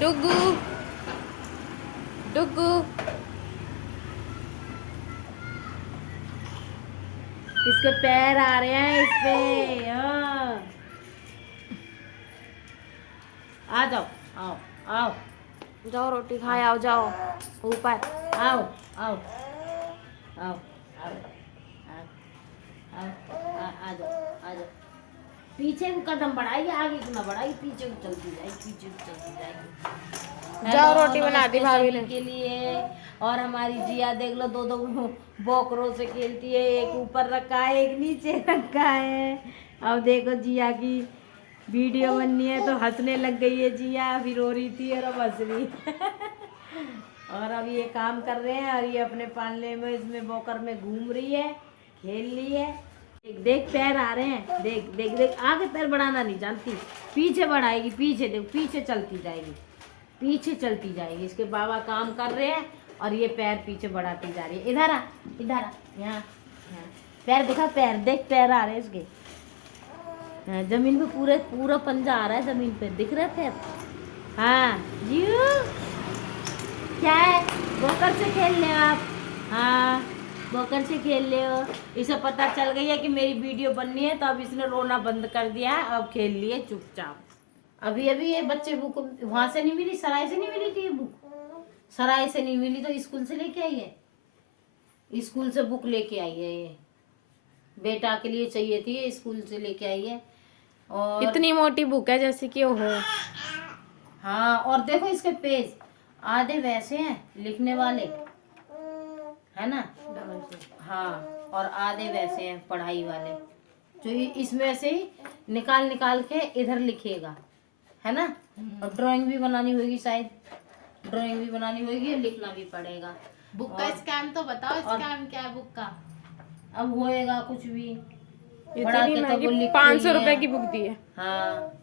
डुगू डुगू इसके पैर आ रहे हैं इस पे। हाँ। आ जाओ, आओ आओ, जाओ रोटी खाए आओ, जाओ ऊपर। आओ आओ आओ आओ आओ आ जाओ, आ जाओ। पीछे को कदम बढ़ाइए, आगे को ना बढ़ाइए, पीछे को चलती जाएगी, पीछे को चलती जाएगी। जाओ हेलो, रोटी बना दी नमस्ते भाभी सभी ने। के लिए। और हमारी जिया देख लो, दो दो बॉकरों से खेलती है, एक ऊपर रखा है एक नीचे रखा है। अब देखो जिया की वीडियो बननी है तो हंसने लग गई है जिया, अभी रो रही थी और अब हंस रही और अब ये काम कर रहे हैं और ये अपने पालने में इसमें बॉकर में घूम रही है, खेल रही है। देख देख पैर आ रहे हैं, देख देख देख, आगे पैर बढ़ाना नहीं जानती, पीछे बढ़ाएगी, पीछे देख, पीछे चलती जाएगी, पीछे चलती जाएगी। इसके बाबा काम कर रहे हैं और ये पैर पीछे बढ़ाती जा रही है। इधर आ, इधर आ, यहाँ यहाँ पैर दिखा, पैर देख, पैर आ रहे हैं इसके। हाँ, जमीन पे पूरे पूरा पंजा आ रहा है, जमीन पे दिख रहा है पैर। हाँ जियो, क्या है, बोकर से खेल ले आप। हाँ बोकर से खेल ले हो। इसे पता चल गई है कि मेरी वीडियो बननी है तो अब इसने रोना बंद कर दिया है, अब खेल लिए चुपचाप। अभी अभी ये बच्चे बुक वहां से नहीं मिली, सराय से नहीं मिली थी ये बुक, सराय से नहीं मिली तो स्कूल से लेके आई है, स्कूल से बुक लेके आई है। ये बेटा के लिए चाहिए थी, ये स्कूल से लेके आई है। और इतनी मोटी बुक है जैसे कि वो हो। हाँ, और देखो इसके पेज आधे वैसे हैं लिखने वाले, है ना। हाँ, और आधे वैसे हैं पढ़ाई वाले, जो इसमें से ही निकाल निकाल के इधर लिखेगा, है ना। और ड्राइंग भी बनानी होगी शायद, ड्राइंग भी बनानी होगी, लिखना भी पड़ेगा। बुक का स्कैम तो बताओ, स्कैम क्या है बुक का? अब होएगा कुछ भी, इतनी महंगी 500 रुपए की बुक दी है। हाँ,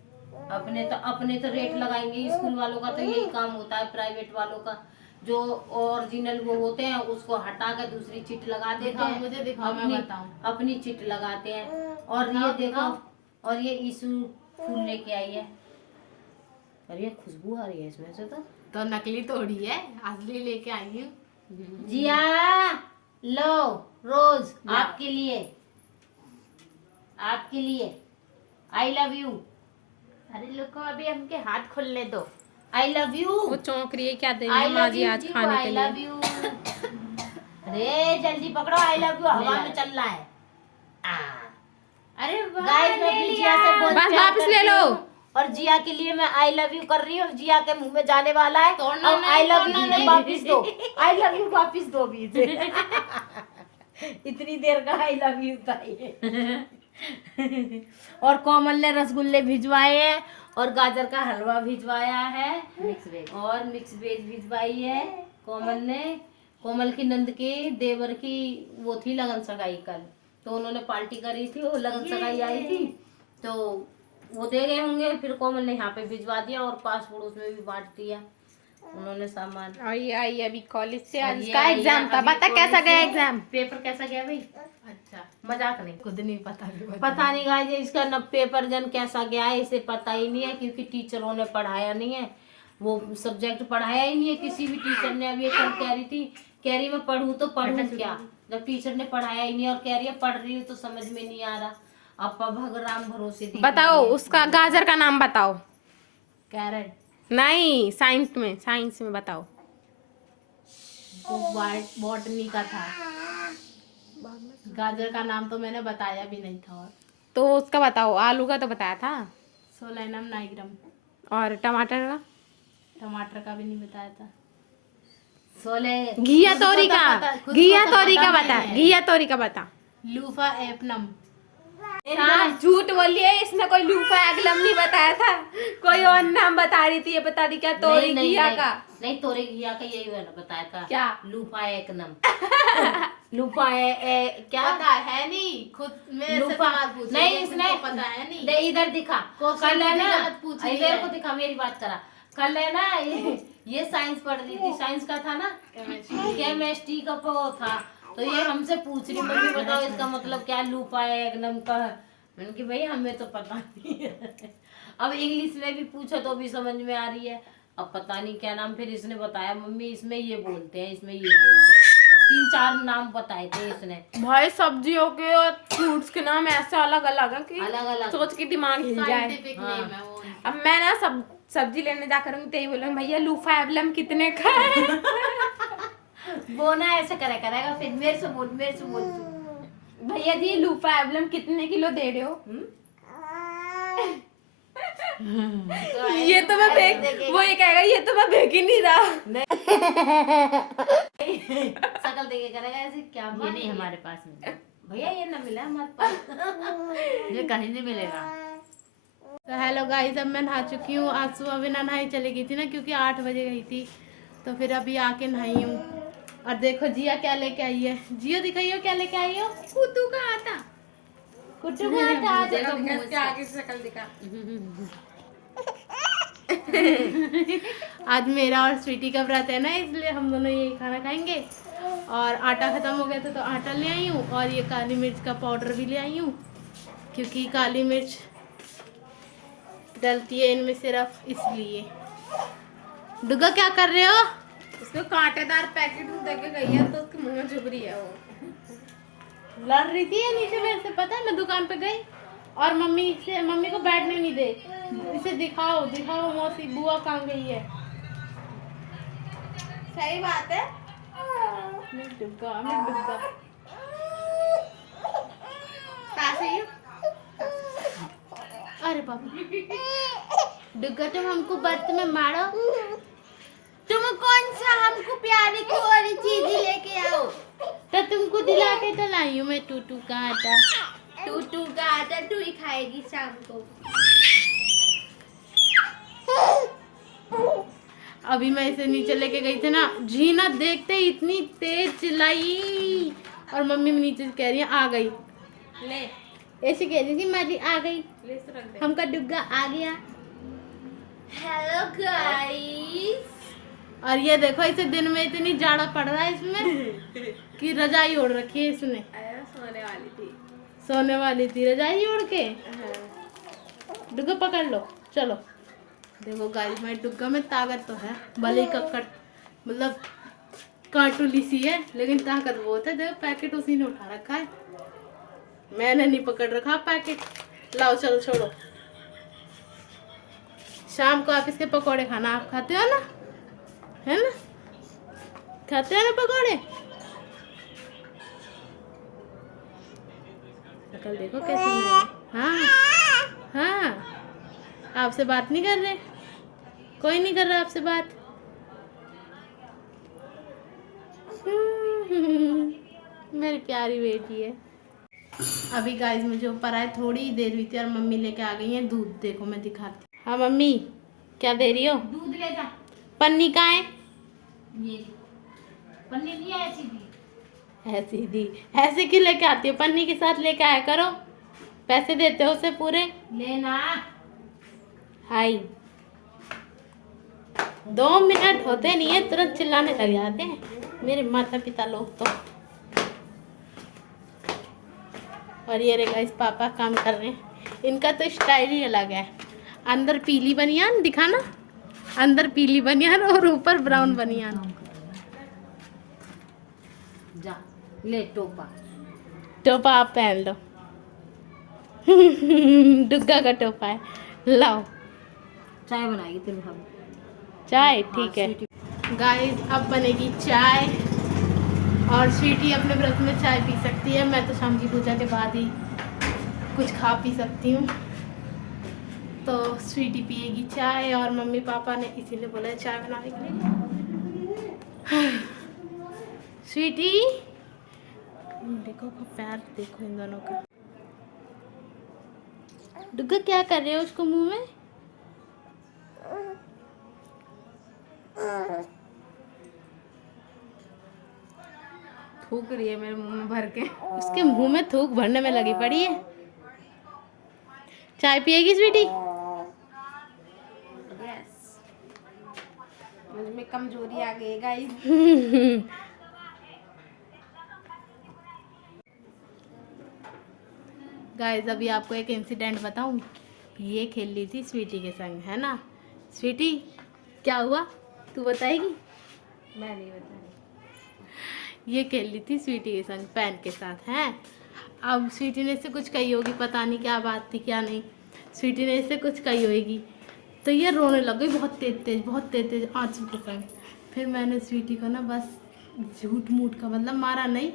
अपने तो रेट लगाएंगे, स्कूल वालों का तो यही काम होता है, प्राइवेट वालों का जो ओरिजिनल वो होते हैं उसको हटा कर दूसरी चिट लगा देते हैं। मुझे दिखाओ, मैं बताऊं। अपनी चिट लगाते हैं। और ये देखो, और ये इशू फूल लेके आई है, और ये खुशबू आ रही है इसमें से। तो नकली थोड़ी है, असली लेके आई हूँ। जिया लो, रोज आपके लिए, आपके लिए, आई लव यू। अरे लोगों, अभी हमके हाथ खोलने दो। I love you. वो चौंक रही है, क्या देंगे आई लव माजी यू, आज खाने के आई लिए। Love you. अरे जल्दी पकड़ो, आई लव यू हवा में चल रहा है। अरे गाइस, मैं अपनी जिया से बहुत बस प्यार वापस ले करती लो। हूँ और जिया के लिए मैं आई लव यू कर रही हूँ, जिया के मुंह में जाने वाला है। तोड़ना और नहीं, आई लव तोड़ना यू नहीं। वापिस दो, आई लव यू वापिस दो भी से। इतनी देर का आई लव यू था ये। और कोमल ने रसगुल्ले भिजवाए हैं और गाजर का हलवा भिजवाया है, और मिक्स वेज भिजवाई है कोमल ने। कोमल की नंद के देवर की वो थी लगन सगाई कल, तो उन्होंने पार्टी करी थी, वो लगन सगाई आई थी तो वो दे गए होंगे, फिर कोमल ने यहाँ पे भिजवा दिया और पास पड़ोस में भी बांट दिया उन्होंने सामान। आई आई अभी कॉलेज से, और आज ये का आई एग्जाम है था, अभी बता कॉलेज कैसा गया से। एग्जाम। पेपर कैसा गया भाई? अच्छा, मजाक नहीं, खुद नहीं पता। पता नहीं गाइस इसका न पेपर जन कैसा गया है, इसे पता ही नहीं है क्योंकि टीचरों ने पढ़ाया नहीं है, वो सब्जेक्ट पढ़ाया ही नहीं है किसी भी टीचर ने। अब ये कल कह रही थी, कह रही मैं पढ़ूं तो पढ़ूं क्या, जब टीचर ने पढ़ाया ही नहीं और कह रही है पढ़ रही हूँ तो समझ में नहीं आ रहा। अपा भगराम भरोसे दी। बताओ उसका गाजर का नाम बताओ। कैरेट, नहीं, साइंस में बताओ। वो बॉटनी का था। गाजर का नाम तो मैंने बताया भी नहीं था। और तो उसका बताओ, आलू का तो बताया था, सोलेनम नाइग्रम। और टमाटर का? टमाटर का भी नहीं बताया था। घिया तोरी का, घिया तोरी का बता, घिया तोरी का बता। लूफा एपनम। हाँ, झूठ बोलिए, इसने कोई लूफा एगलम नहीं बताया था, कोई और नाम बता रही थी, ये बता रही क्या तोरी घिया का? नहीं तोरे घिया का यही मैंने बताया था। क्या? लूफा एक नम। लूफा क्या पता है नहीं, खुद मेरे से सवाल पूछ नहीं, रही है, इसने तुमको पता है नहीं। इधर दिखा, क्वेश्चन कल है भी ना, गलत पूछ रही इधर है। को दिखा, मेरी बात करा। कल है ना ये साइंस पढ़ रही थी, साइंस का था ना, केमिस्ट्री का वो था, तो ये हमसे पूछ रही मम्मी बताओ इसका मतलब क्या, लूफा है एकदम का। मैंने कि भाई हमें तो पता नहीं है। अब इंग्लिश में भी पूछो तो भी समझ में आ रही है, अब पता नहीं क्या नाम, फिर इसने बताया मम्मी इसमें ये बोलते हैं, इसमें ये बोलते हैं, 3-4 नाम बताए थे इसने। भाई सब्जियों के और फ्रूट्स के नाम ऐसे अलग अलग है कि अलग अलग सोच के दिमाग हिल जाए। साइंटिफिक नेम है वो। अब मैं ना सब्जी लेने जा करूंगी तो यही बोलूंगी भैया लूफा एवलम कितने का है? वो ना ऐसे करेगा, फिर मेरे से बोल भैया जी लूफा एवलम कितने किलो दे रहे हो? ये तो मैं फेंक, वो ये कहेगा ये तो मैं फेंक ही नहीं रहा। शकल देके करेगा ऐसे, क्या ये नहीं हमारे पास में, भैया ये ना मिला हमारे पास। ये कहीं नहीं मिलेगा। तो हेलो गाइस, अब मैं नहा चुकी हूँ। आज सुबह बिना नहाई चली गई थी ना, क्योंकि 8 बजे गई थी, तो फिर अभी आके नहाई हूँ। और देखो जिया क्या लेके आई है। जियो दिखाइयो क्या लेके आई हो? कुट्टू का आटा। कुट्टू का आटा। देखो मुंह इसके आगे से शक्ल दिखा। आज मेरा और स्वीटी का व्रत है ना, इसलिए हम दोनों यही खाना खाएंगे। और आटा खत्म हो गया था तो आटा ले आई हूँ, और ये काली मिर्च का पाउडर भी ले आई हूँ, क्योंकि काली मिर्च डलती है इनमें सिर्फ, इसलिए। डुग्गा क्या कर रहे हो? उसको कांटेदार पैकेट देके गई है तो उसके मुंह में चुभ रही है। वो लड़ रही थी या नीचे मेरे से, पता है मैं दुकान पे गई और मम्मी को बैठने नहीं दे, इसे दिखाओ मौसी बुआ कहाँ गई है। सही बात है। डुग्गा अरे बाबा, डुग्गा तुम हमको बर्त में मारो। तुम कौन सा हमको प्यारी कोरी चीज लेके आओ, तो तुमको दिला के तो लाई हूँ मैं टूटू का आटा। टूटू का आटा तू ही खाएगी शाम को। अभी मैं इसे नीचे लेके गई थी ना, जीना देखते ही इतनी तेज चिल्लाई, और मम्मी नीचे कह रही है आ गई, ले ऐसे कह रही थी माँ जी आ गई, हमका डुग्गा आ गया। Hello guys. और ये देखो इसे दिन में इतनी जाड़ा पड़ रहा है इसमें कि रजाई ओढ़ रखी है इसने। सोने वाली थी रजाई ओढ़ के। डुग्गा पकड़ लो, चलो। देखो गाइस, मैं डुग्गा में ताकत तो है, भले ही कक्कड़ मतलब कांटुली सी है, लेकिन ताकत बहुत है। देखो पैकेट उसी ने उठा रखा है, मैंने नहीं पकड़ रखा पैकेट। लाओ चलो छोड़ो। शाम को आप इसके पकोड़े खाना, आप खाते हो ना, है ना? खाते हो ना पकोड़े? शक्ल देखो कैसे है। हाँ आपसे बात नहीं कर रहे, कोई नहीं कर रहा आपसे बात। मेरी प्यारी बेटी है। अभी गाइस मुझे ऊपर आए थोड़ी देर हुई थी और मम्मी लेके आ गई है दूध। देखो मैं दिखाती। हाँ मम्मी क्या दे रही हो? दूध ले जा। पन्नी कहाँ है? ये पन्नी नहीं है, ऐसी दी। ऐसे क्यों लेके आती हो? पन्नी के साथ लेके आया करो, पैसे देते हो उसे पूरे। लेना। आई 2 मिनट होते नहीं है तुरंत चिल्लाने लग जाते हैं मेरे माता पिता लोग तो। और ये रहेगा इस पापा काम कर रहे हैं, इनका तो स्टाइल ही अलग है। अंदर पीली बनियान दिखाना, अंदर पीली बनियान और ऊपर ब्राउन बनियान। जा ले टोपा आप पहन लो। डुग्गा का टोपा है, लाओ चाय बनाएगी तेरे हम। चाय ठीक है गाइस। अब बनेगी चाय और स्वीटी अपने व्रत में चाय पी सकती है। मैं तो शाम की पूजा के बाद ही कुछ खा पी सकती हूँ, तो स्वीटी पिएगी चाय और मम्मी पापा ने इसीलिए बोला है चाय बनाने के लिए। स्वीटी देखो प्यार, देखो इन दोनों का। डुग्गा क्या कर रहे हो उसको मुंह में? थूक रही है मेरे मुंह में भर के। उसके मुंह में थूक भरने में लगी पड़ी है। चाय पिएगी स्वीटी? यस। मुझ में कमजोरी आ गई गाइस। गाइस अभी आपको एक इंसिडेंट बताऊं। ये खेल ली थी स्वीटी के संग, है ना? स्वीटी क्या हुआ तू बताएगी? मैं नहीं बताई। ये खेल ली थी स्वीटी के संग पैन के साथ हैं। अब स्वीटी ने इससे कुछ कही होगी, पता नहीं क्या बात थी क्या नहीं। स्वीटी ने इससे कुछ कही होगी तो ये रोने लग गई बहुत तेज तेज आँच पकड़। फिर मैंने स्वीटी को ना बस झूठ मूठ का मतलब मारा नहीं,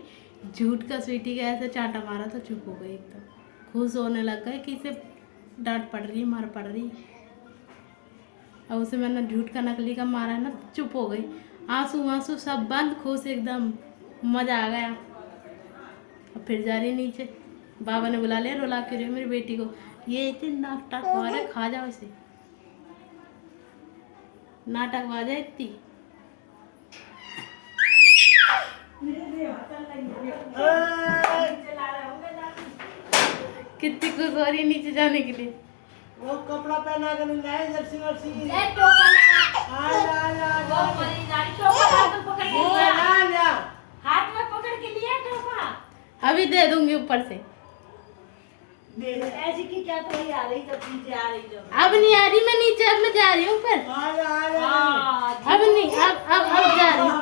झूठ का स्वीटी का ऐसे चांटा मारा तो चुप हो गई एकदम। खुश होने लग गए कि इसे डांट पड़ रही है, मार पड़ रही है। और उसे मैंने झूठ का नकली का मारा है ना, चुप हो गई। आंसू वांसू सब बंद, खुश एकदम, मज़ा आ गया। और फिर जा रही नीचे, बाबा ने बुला लिया, रुला के रही मेरी बेटी को, ये इतनी नाटक वाला है, खा जाओ इसे, नाटक बाजा इतनी। कितनी खुश हो रही है नीचे जाने के लिए। वो कपड़ा पहना कर लाए जर्सी वर्सी। ए टोपा लगा। आ वो मेरी गाड़ी टोपा हाथ में पकड़ के लिया। जा हाथ में पकड़ के लिया टोपा। अभी दे दूंगी ऊपर से। ऐसी की क्या तो आ रही जब नीचे आ रही जब। अब नहीं आ रही मैं नीचे, अब मैं जा रही हूँ ऊपर। अब नहीं, अब जा रही हूँ।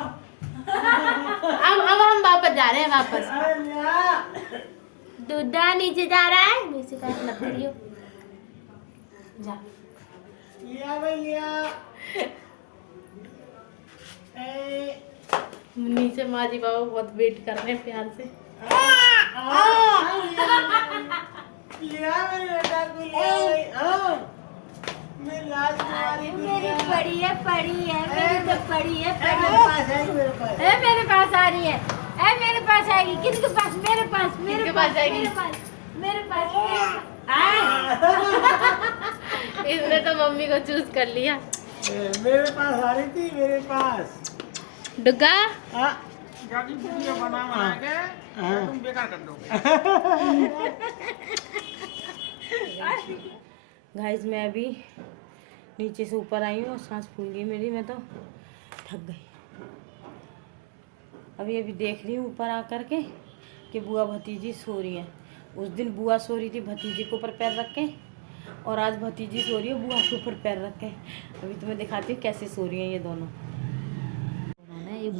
अब हम वापस जा रहे हैं वापस। दूधा नीचे जा रहा है, नीचे का मत करियो। जा लिया भाई लिया। नीचे माँ जी बाबा बहुत वेट कर रहे हैं प्यार से। लिया मेरे बेटा को लिया भाई। मैं लाज तुम्हारी मेरी पड़ी है मेरी तो पड़ी है मेरे पास है मेरे पास। ए मेरे पास आ रही है। ए मेरे पास आएगी। किसके पास? मेरे पास किसके पास आएगी? मेरे पास इसने तो मम्मी को चूज कर लिया। मेरे पास आ रही थी मेरे पास। डुग्गा जाके वीडियो बना के तुम बेकार कर दोगे। गाइस मैं अभी नीचे से ऊपर आई हूँ और सांस फूल गई मेरी, मैं तो थक गई। अभी देख रही हूँ ऊपर आकर के कि बुआ भतीजी सो रही है। उस दिन बुआ सो रही थी भतीजी के ऊपर पैर रख के, और आज भतीजी सो रही है बुआ के ऊपर पैर रख के। अभी तुम्हें दिखाती हूँ कैसे सो रही हैं ये दोनों।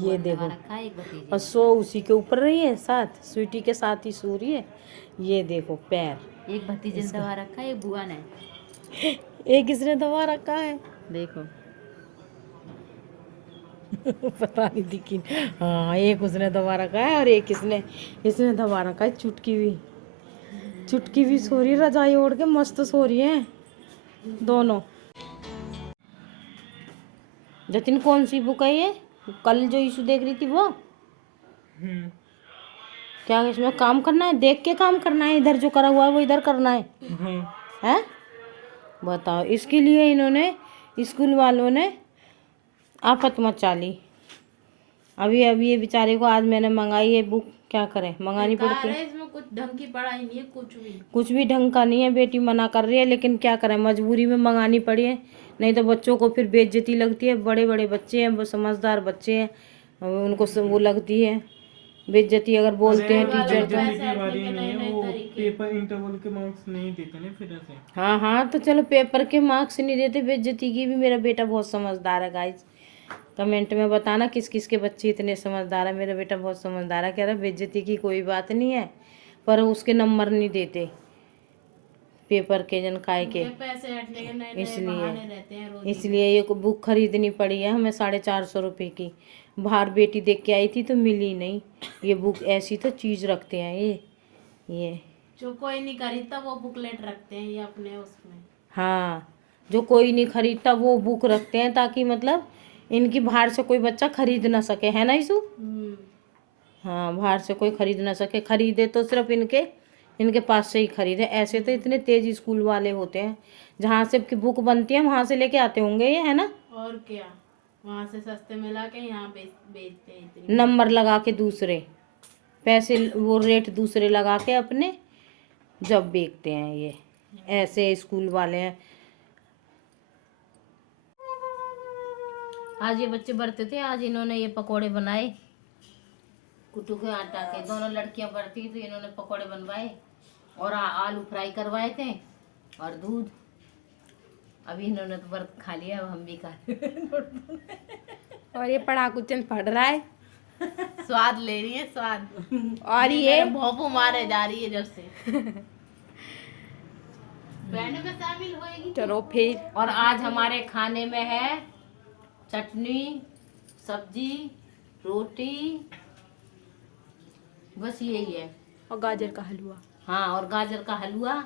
ये देखो, और सो उसी के ऊपर रही है, साथ स्वीटी के साथ ही सो रही है। ये देखो पैर, एक भतीजे ने दबा रखा है, एक बुआ ने। एक किसने दबा रखा है देखो। पता नहीं दिखी। हाँ एक उसने दबा रखा है और एक इसने दबा रखा है। चुटकी भी सो रही है, रजाई ओढ़ के मस्त सो रही है दोनों। जतिन कौन सी बुक है ये? कल जो इशू देख रही थी वो? क्या इसमें काम करना है? देख के काम करना है? इधर जो करा हुआ है वो इधर करना है? हैं? बताओ, इसके लिए इन्होंने स्कूल वालों ने आफत मचा ली। अभी ये बेचारे को आज मैंने मंगाई है बुक, क्या करें, मंगानी पड़ती है। इसमें कुछ ढंग की पढ़ाई नहीं है, कुछ भी ढंग का नहीं है। बेटी मना कर रही है लेकिन क्या करें, मजबूरी में मंगानी पड़ी है, नहीं तो बच्चों को फिर बेइज्जती लगती है। बड़े बड़े बच्चे हैं, वो समझदार बच्चे हैं, उनको वो लगती है बेइज्जती अगर बोलते हैं टीचर तो। पेपर इंटरवल के मार्क्स नहीं देते ना फिर ऐसे। हाँ तो चलो पेपर के मार्क्स नहीं देते, बेइज्जती की भी। मेरा बेटा बहुत समझदार है गाइस, कमेंट में बताना किस किस के बच्चे इतने समझदार है। मेरा बेटा बहुत समझदार है। कह रहा बेइज्जती की कोई बात नहीं है, पर उसके नंबर नहीं देते पेपर के जनकाय के, पैसे हटने के नए बहाने रहते हैं रोज। इसलिए ये बुक खरीदनी पड़ी है हमें 450 रुपये की। बाहर बेटी देख के आई थी तो मिली नहीं ये बुक। ऐसी तो चीज़ रखते हैं ये जो कोई नहीं खरीदता वो बुकलेट रखते हैं ये अपने उसमें। हाँ, जो कोई नहीं खरीदता वो बुक रखते हैं ताकि मतलब इनकी बाहर से कोई बच्चा खरीद ना सके, है ना इशू? हाँ, बाहर से कोई खरीद ना सके, खरीदे तो सिर्फ इनके पास से ही खरीदे। ऐसे तो इतने तेज स्कूल वाले होते हैं, जहाँ से बुक बनती है वहाँ से लेके आते होंगे ये, है ना? और क्या, वहाँ से सस्ते मिला के यहाँ बेचते हैं इतनी। नंबर लगा के दूसरे पैसे, वो रेट दूसरे लगा के अपने जब बेचते हैं ये, ऐसे स्कूल वाले हैं। आज ये बच्चे बढ़ते थे, आज इन्होंने ये पकोड़े बनाए कुट्टू के आटा के। दोनों लड़कियां बढ़ती तो इन्होंने पकोड़े बनवाए और आलू फ्राई करवाए थे और दूध। अभी इन्होंने तो व्रत खा लिया, अब हम भी खा और ये पढ़ाकू चंद पढ़ रहा है स्वाद ले रही है स्वाद। और ये भोंपू मारे जा रही है जब से। बैंड में शामिल होएगी। चलो फिर और आज हमारे खाने में है चटनी, सब्जी, रोटी, बस यही है। और गाजर का हलवा। हाँ, और गाजर का हलवा,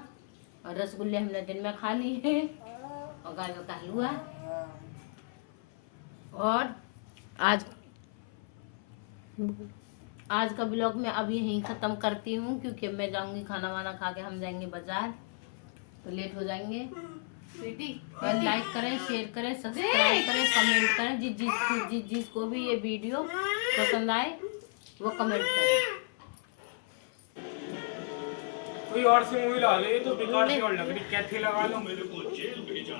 और रसगुल्ले हमने दिन में खा लिए हैं, और गाजर का हलवा। और आज का ब्लॉग मैं अब यहीं ख़त्म करती हूँ, क्योंकि मैं जाऊँगी खाना वाना खा के, हम जाएंगे बाजार, तो लेट हो जाएंगे। और लाइक करें, शेयर करें, सब्सक्राइब करें, कमेंट करें। जिसको भी ये वीडियो पसंद आए वो कमेंट करें। कोई और सी मूवी ला ले, तो बेकार सी और लग रही, कैथी लगा लो। मेरे को जेल भेजना।